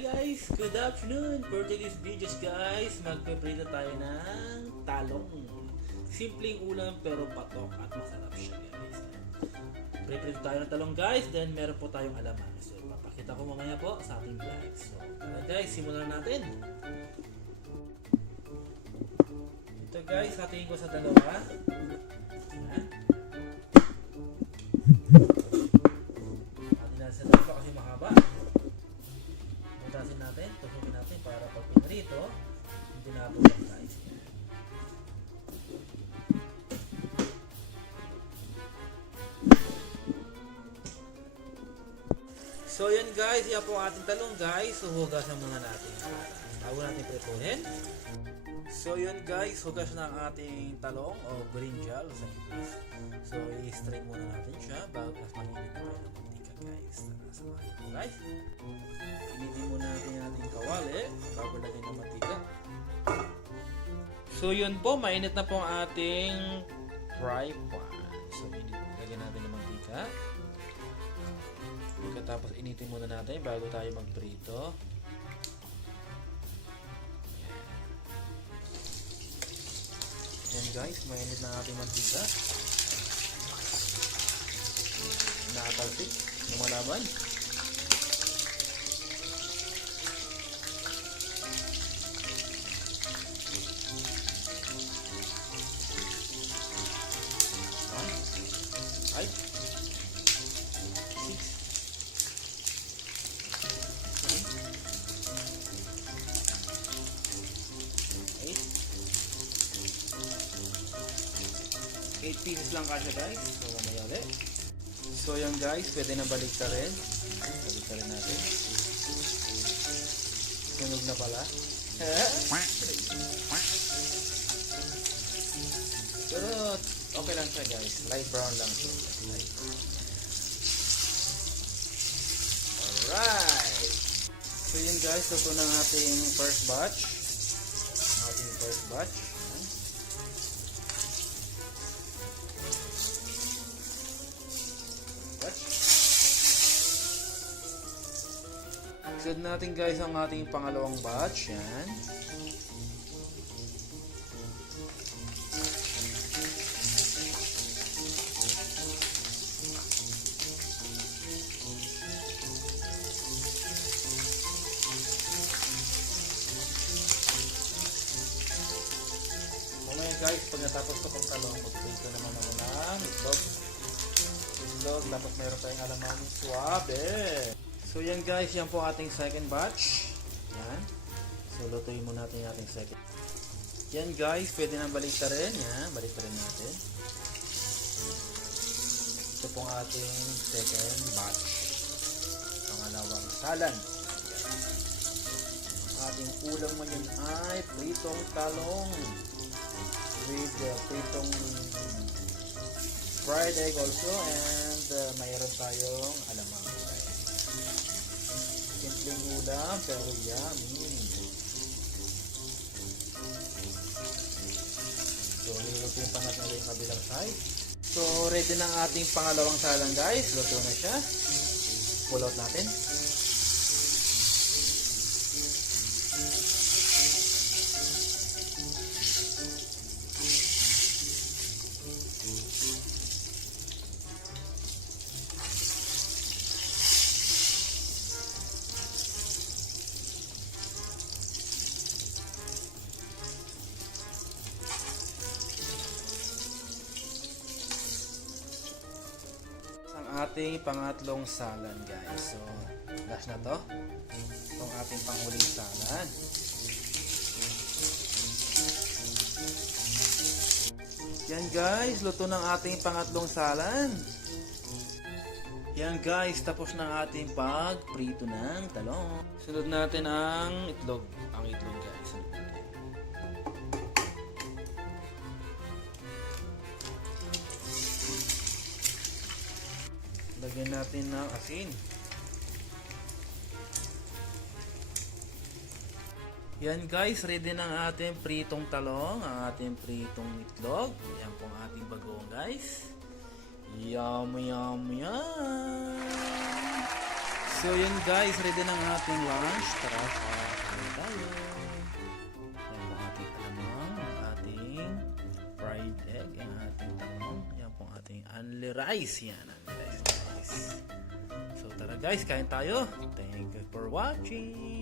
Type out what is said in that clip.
Hi guys! Good afternoon! For today's videos guys, magpe-prito tayo ng talong. Simpleng ulam pero patok at masarap siya guys. Pre-prito tayo ng talong guys, then meron po tayong alaman. So papakita ko mamaya po sa ating vlog. So tara guys, simulan natin. Ito guys, hatiin ko sa dalawa. Ayan. Hatiin natin sa dalawa kasi mahaba. Putasin natin, tusukin natin para pag pinrito, hindi natulog guys. So yan guys, yan po ang ating talong guys. So hugasan muna natin. Bago natin prituhin. So yun guys, hugas na ang ating talong o brinjal sa English. So i-strain muna natin siya bago mas mainit na tayo ng mantika guys. Tara, samahan po guys. Initin muna natin yung ating kawali bago lagyan ng mantika. So yun po, mainit na po ang ating fry pan. So lagyan natin ng mantika. Pagkatapos initin muna natin bago tayo magprito. Yan guys, mainit na ang ating mantika. Nakatalsik, lumalaban. Ay, 8 pieces lang kasya guys. So mamaya ulit. So yan guys, pwede na baliktarin. Baliktarin natin. Sunog na pala. Pero okay lang siya guys. Light brown lang siya. Alright. So yun guys, ito na ang ating first batch. Ating first batch. Sunod natin guys ang ating pangalawang batch. Yan. Mamaya guys, pag natapos ko pang talong, mag-prito naman ako ng itlog. Itlog, tapos meron tayong alamang suabe. So yan guys, yan po ating second batch. Yan. So lutuin muna natin yung ating second. Yan guys, pwede nang baliktarin. Yan, baliktarin natin. Ito po ang ating second batch. Pangalawang salan. Ang ating ulam mo yun ay pritong talong. With pritong fried egg also. And mayroon tayong alamang. Simpleng ulam pero yummy. So nilutuin pa natin yung kabilang side. So ready na ang ating pangalawang salang guys. Luto na siya. Pull out natin. Ating pangatlong salan guys. So last na to. Itong ating panghuling salan. Yan guys, luto ng ating pangatlong salan. Yan guys, tapos na ating pagprito ng talong. Sunod natin ang itlog. Ang itlog guys. Sunod natin. Lagyan natin ng asin. Yan guys, ready na ang ating pritong talong, ang ating pritong itlog. Yan po ang ating bagoong guys. Yum, yum, yum! So yun guys, ready na ang ating lunch. Tara, kain tayo. Yan po ating alamang, ang ating fried egg, ang ating talong. Yan po ating only rice. Yan, only rice guys. So tara guys, kain tayo. Thank you for watching.